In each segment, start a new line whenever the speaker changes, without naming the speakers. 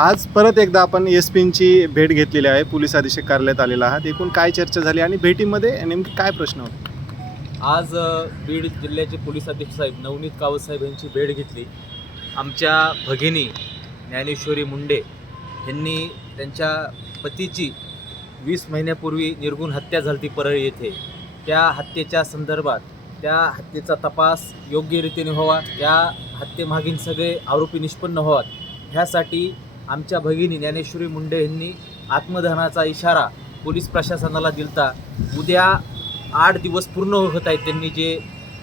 आज परत एकदा आपण एस पींची भेट घेतलेली आहे. पोलीस अधीक्षक कार्यालयात आलेला आहात. एकूण काय चर्चा झाली आणि भेटीमध्ये नेमके काय प्रश्न होते?
आज बीड जिल्ह्याचे पोलीस अधीक्षक साहेब नवनीत कावत साहेब यांची भेट घेतली. आमच्या भगिनी ज्ञानेश्वरी मुंडे यांनी त्यांच्या पतीची वीस महिन्यापूर्वी निर्गुण हत्या झाली परळी येथे. त्या हत्येच्या संदर्भात त्या हत्येचा तपास योग्य रीतीने व्हावा त्या हत्येमागील सगळे आरोपी निष्पन्न व्हावात. ह्यासाठी आमच्या भगिनी ज्ञानेश्वरी मुंडे यांनी आत्मदहनाचा इशारा पोलीस प्रशासनाला दिलता. उद्या आठ दिवस पूर्ण होत आहेत त्यांनी जे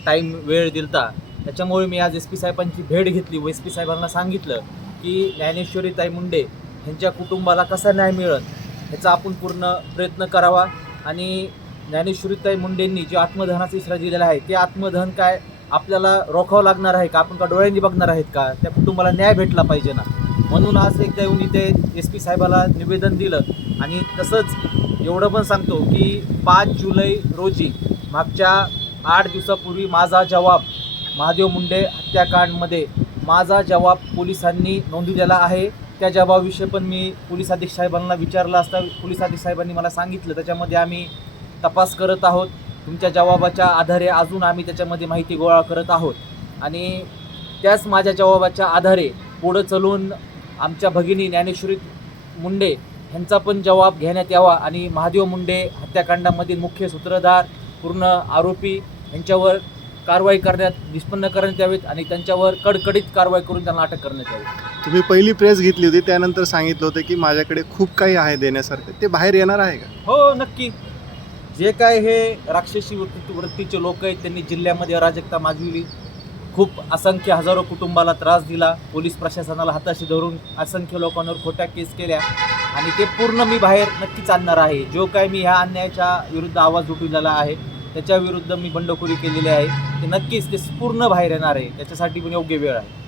टाईम वेळ दिलता. त्याच्यामुळे मी आज एस पी साहेबांची भेट घेतली व एस पी साहेबांना सांगितलं की ज्ञानेश्वरीताई मुंडे ह्यांच्या कुटुंबाला कसा न्याय मिळत ह्याचा आपण पूर्ण प्रयत्न करावा आणि ज्ञानेश्वरीताई मुंडेंनी जे आत्मदहनाचा इशारा दिलेला आहे ते आत्मदहन काय आपल्याला रोखावं लागणार आहे का? आपण का डोळ्यांनी बघणार आहेत का? त्या कुटुंबाला न्याय भेटला पाहिजे ना? म्हणून आज एकदा येऊन इथे एस पी साहेबाला निवेदन दिलं. आणि तसंच एवढं पण सांगतो की पाच जुलै रोजी मागच्या आठ दिवसापूर्वी माझा जवाब महादेव मुंडे हत्याकांडमध्ये माझा जवाब पोलिसांनी नोंदविलेला आहे. त्या जबाबविषयी पण मी पोलीस अधीक्षक साहेबांना विचारलं असता. पोलीस अधीक्षक साहेबांनी मला सांगितलं. त्याच्यामध्ये आम्ही तपास करत आहोत. तुमच्या जबाबाच्या आधारे अजून आम्ही त्याच्यामध्ये माहिती गोळा करत आहोत. आणि त्याच माझ्या जबाबाच्या आधारे पुढं चलून आमच्या भगिनी ज्ञानेश्वरी मुंडे ह्यांचा पण जबाब घेण्यात यावा आणि महादेव मुंडे हत्याकांडामधील मुख्य सूत्रधार पूर्ण आरोपी यांच्यावर कारवाई करण्यात निष्पन्न करण्यात यावेत आणि त्यांच्यावर कडकडीत कारवाई करून त्यांना अटक करण्यात यावी.
तुम्ही पहिली प्रेस घेतली होती त्यानंतर सांगितलं होतं की माझ्याकडे खूप काही आहे देण्यासारखं. ते बाहेर येणार आहे का?
हो नक्की. जे काय हे राक्षसी वृत्ती वृत्तीचे लोक आहेत त्यांनी जिल्ह्यामध्ये अराजकता माजविली. खूप असंख्य हजारो कुटुंबाला त्रास दिला. पोलीस प्रशासनाला हाताशी धरून असंख्य लोकांवर खोट्या केस केल्या. आणि ते पूर्ण मी बाहेर नक्कीच आणणार आहे. जो काय मी ह्या अन्यायाच्या विरुद्ध आवाज उठवलेला आहे त्याच्या विरुद्ध मी बंडखोरी केलेली आहे. ते नक्कीच ते पूर्ण बाहेर येणार आहे. त्याच्यासाठी पण योग्य वेळ आहे.